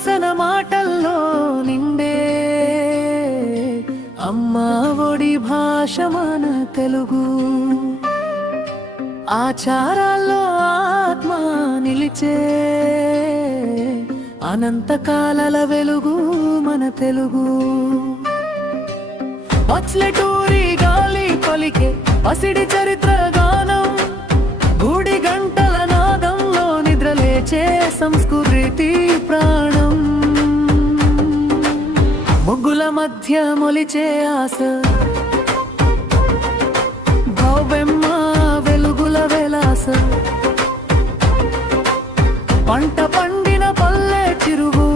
సువాసన మాటల్లో నిండే అమ్మా ఒడి భాష మన తెలుగు. ఆచారాల్లో ఆత్మ నిలిచే అనంతకాలల వెలుగు మన తెలుగు. పచ్చలటూరి గాలి పలికే పసిడి చరిత్ర గానం, గుడి గంటల నాదంలో నిద్రలేచే సంస్కృతి ప్రాణం. ముగ్గుల మధ్య మొలిచే ఆశ, భవ్యమ్మ వెలుగుల వెలాస. పంట పండిన పల్లె చిరుగు,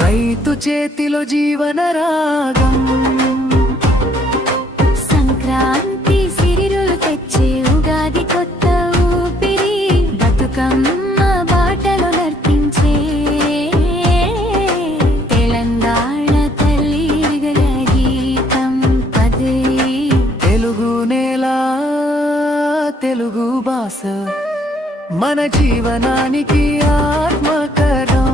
రైతు చేతిలో జీవన రాగం. సంక్రాంతి సిరిరులు తెచ్చే ఉగాది కొత్త ఊపిరి, బతుకమ్మ బాటలో నర్తించే తెలంగాణ తల్లి ఇరుగల గీతం పదే. తెలుగు నేల తెలుగు భాష మన జీవనానికి ఆత్మకరం.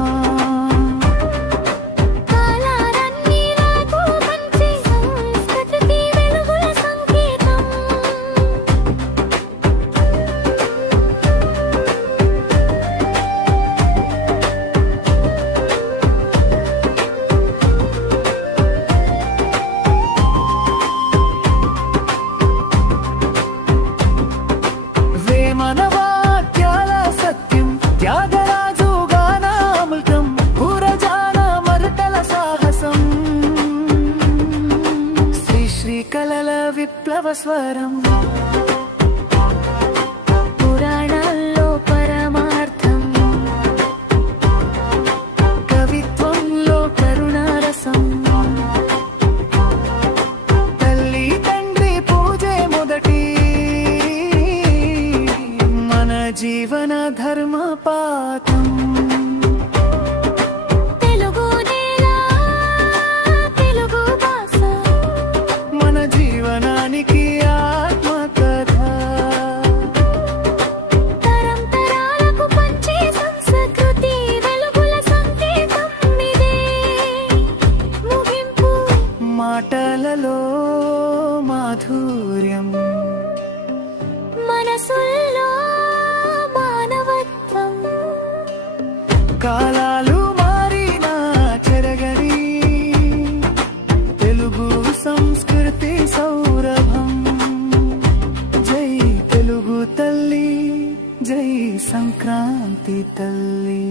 మనవాక్యాల సత్యం, త్యాగరాజు గానామృతం, పురజాన మరుతల సాహసం, శ్రీ కళల విప్లవ స్వరం. పురాణాల్లో పరమార్థం, కవిత్వంలో కరుణారసం. తల్లి తండ్రి పూజే మొదటి జీవన ధర్మ పాఠం. తెలుగు నేల తెలుగు భాష మన జీవనానికి ఆత్మకథ. తరం తరాలకు పంచే సంస్కృతి వెలుగుల సంకేతం ఇదే. ముగింపు మాటలలో మాధుర్యం, మనసుల్లో కాలాలు మారినా చెరగని తెలుగు సంస్కృతి సౌరభం. జై తెలుగు తల్లి, జై సంక్రాంతి తల్లి.